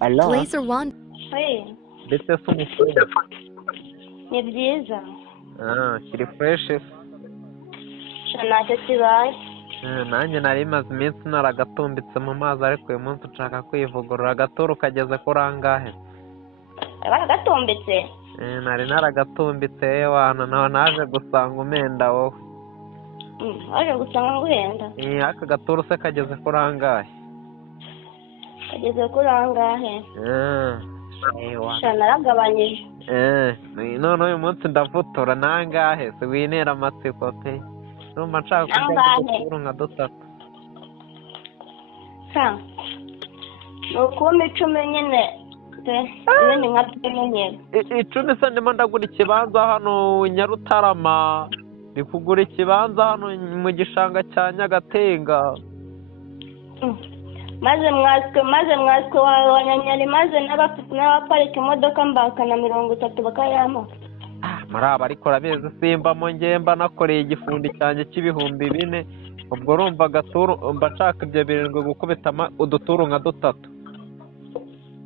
Alo, Blazer One. Hey, bite se umukobwa? ni byiza. Kiri fureshi se? Ntacyo kibaye. Nanjye nari maze iminsi naragatumbitse mu mazi ariko uyu munsi nshaka kwivugurura. Agaturu kageze kuri angahe? Baragatumbitse. Nari naragatumbitse yewana naho naje gusanga umenda wowe. Waje gusanga nguhenda. Aka gaturu se kageze kuri angahe? Kageze kuri angahe? Naragabanyije. None uyu munsi ndavutura nangahe se winera amatsiko pe. Numva nshaka kujya guturu nka dutatu. Ni ukubona 10 nyine pe ibindi nka nyine. 10 se ndimo ndagura ikibanza hano Nyarutarama. Ndi kugura ikibanza hano mu gishanga cya Nyagatenga. maze mwaswe wanyanyari maze n'abaparika imodoka mbakana 30 bakayama. Muri aba ariko urabizi simbamo ngemba nakoreye igifundi cyanjye cy'ibihumbi 4. Ubwo urumva agaturu mba nshaka ibyo 7 gukubita uduturu nka dutatu.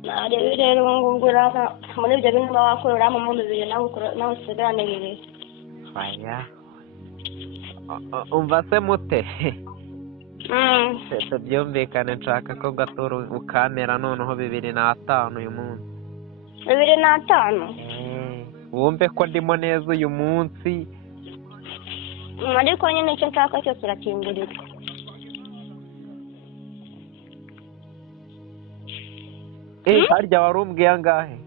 Narebe rero ngungura muri ibyo bintu bakorera mu 2 nawe usigarane 2. Aya. Umva se mute? Sese byumvikane nshaka ko gaturu ukamera noneho 2,500 uyu munsi. 2,500? Wumve ko ndimo neza uyu munsi. Ariko nyine icyo nshaka cyose urakingurira. Harya wari umbwiye angahe?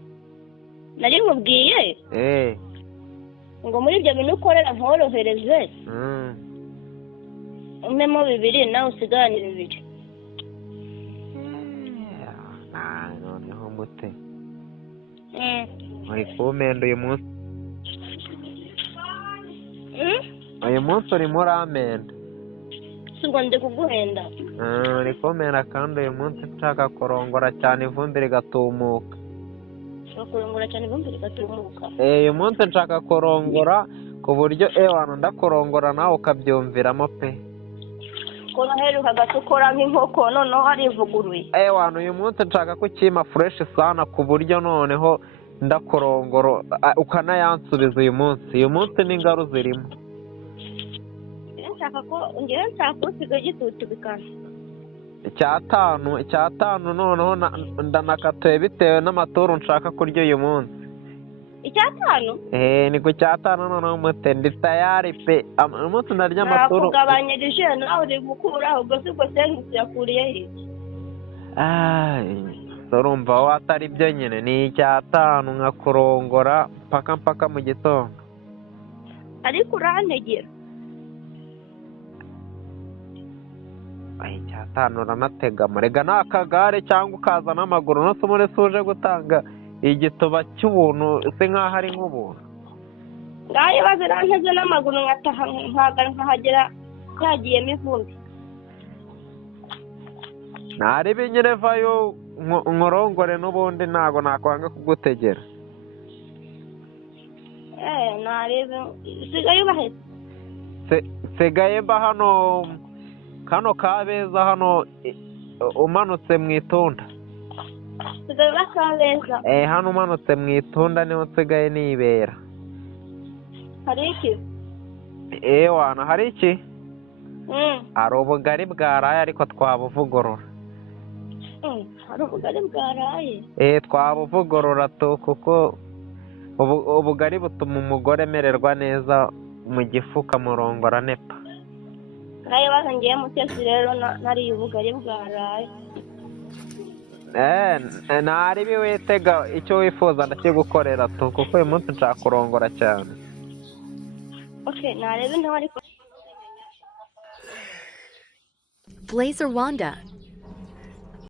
Nari nkubwiye? Ngo muri ibyo bintu ukorera nkorohereze. Umemo 2 nawe usigarane 2. Noneho mute. Uri kumenda uyu munsi? Uyu munsi uri muri amenda? Singo ndi kuguhenda. Uri kumenda kandi uyu munsi nshaka kurongora cyane ivumbi rigatumuka. Kurongora cyane ivumbi rigatumuka? Uyu munsi nshaka kurongora ku buryo ewana ndakurongora nawe ukabyumviramo pe. Ko naheruka gatukora nk'inkoko noneho arivuguruye. Ewana uyu munsi nshaka ko kima fresh sana ku buryo noneho ndakurongoro ukanayansubiza uyu munsi. Uyu munsi n'ingaru zirimo. Nshaka usiga gitutubikana. Icyatanu noneho ndanakatoye bitewe n'amaturu nshaka kurya uyu munsi. Icyatanu? Ni ku cyatanu noneho mute ndi tayari pe. Umunsi ndarya amaturu. Nakugabanyirije nawe uri gukura ubwo sibwo sengisi yakuriye he? Urumva watari byo nyine ni icyatanu nkakurongora mpaka mu gitondo. Ariko urantegera. Icyatanu uranatega murega n'akagare cyangwa ukaza n'amaguru no se muri suje gutanga igituba cy'ubuntu se nk'aho ari nk'ubuntu. Ngaye baziranteze n'amaguru nkataha nkahagera yagiyemo ivumbi. Narebe nyine vayo nkorongore n'ubundi ntago nakwanga kugutegera. Narebe sigaye ubahetse. Sigaye mba hano Kabeza hano umanutse mu Itunda. Sigaye uba Kabeza? Hano umanutse mu Itunda niho nsigaye nibera. Hari iki? Wana hari iki? Hari ubugari bwaraye ariko twabuvugurura. Hari ubugari bwaraye? Twabuvugurura kuko ubugari butuma umugore amererwa neza mu gifu ukamurongora nepa. Ngaye bazangiye mutesi rero nariye ubugari bwaraye. Naribi witega icyo wifuza ndakigukorera kuko uyu munsi nshaka kurongora cyane. Narebe ntawe ariko. Blazer Wanda.